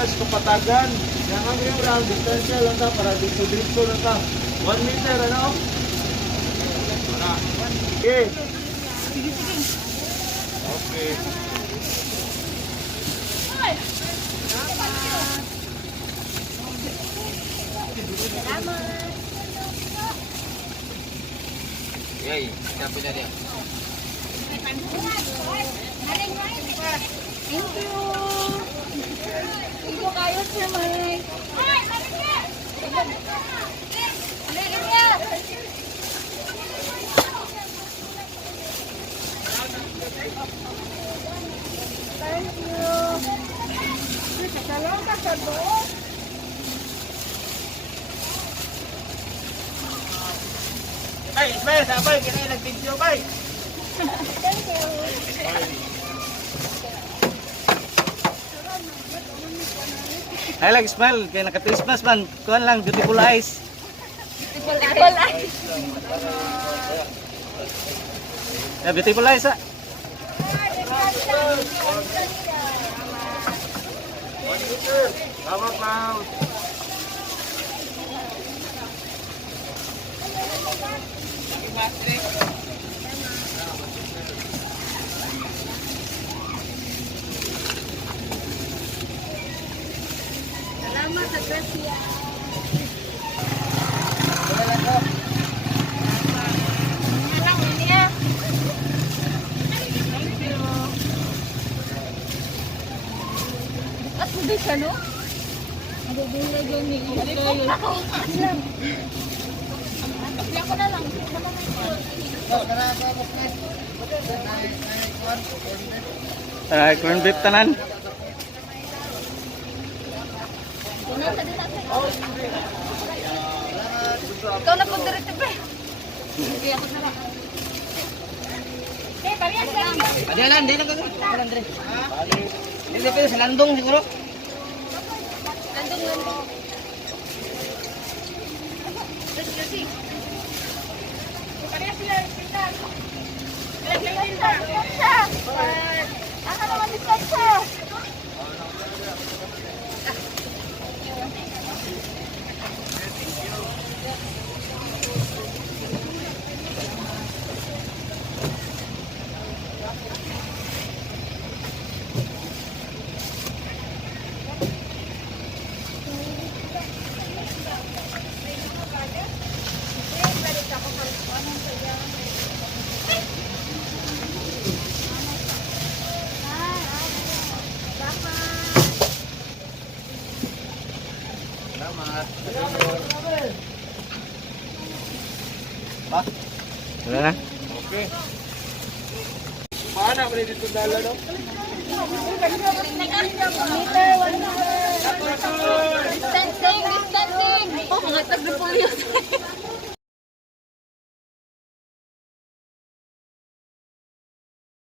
meters kapatagan. Yang ang yung round distansya lang ta para dito lang ta. 1 meter ano? Okay. Okay. Yay, siapa dia? Thank you. Ibu kayo sih, Mai. Thank you. Salamat sa doon. Bay, Ismail, sabay, kaya nag-video, bay. Thank you. Ay lang, smile. Kaya naka-Christmas man. Kuhan lang, beautiful eyes. Beautiful eyes. Yeah, beautiful eyes, ha? Salamat, ma'am. Salamat sa grasya. Alang niya. At hindi ka, no? Magbibigay dyan ni Ikayo. Ako na lang. Corn beef tanan. Ikaw na po direct ba? Hindi ako na lang. Eh, parehas lang. Ada lang, di lang ka. Andre. Hindi pero sa landong siguro. Landong. Kasi. Parehas sila. Pintan. Pintan. Aka naman distansa. Ba? Wala na. Okay. Paano ba dito dala, no? Distancing. Oh, mga tag-repolyo.